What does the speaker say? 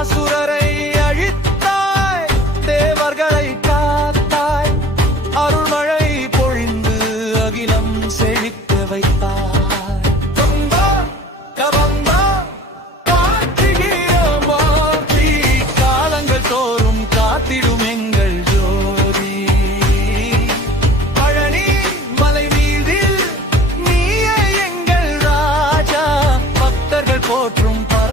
அசுரரை அழித்தாய், தேவர்களை காத்தாய், அருள்மழை பொழிந்து அகிலம் செழிக்க வைத்தாய். கம்பா கபம்பா காட்சிகிறோமாற்றி, காலங்கள் தோறும் காத்திடும் எங்கள் ஜோதி. பழனி மலை மீதில் நீயே எங்கள் ராஜா, பக்தர்கள் போற்றும்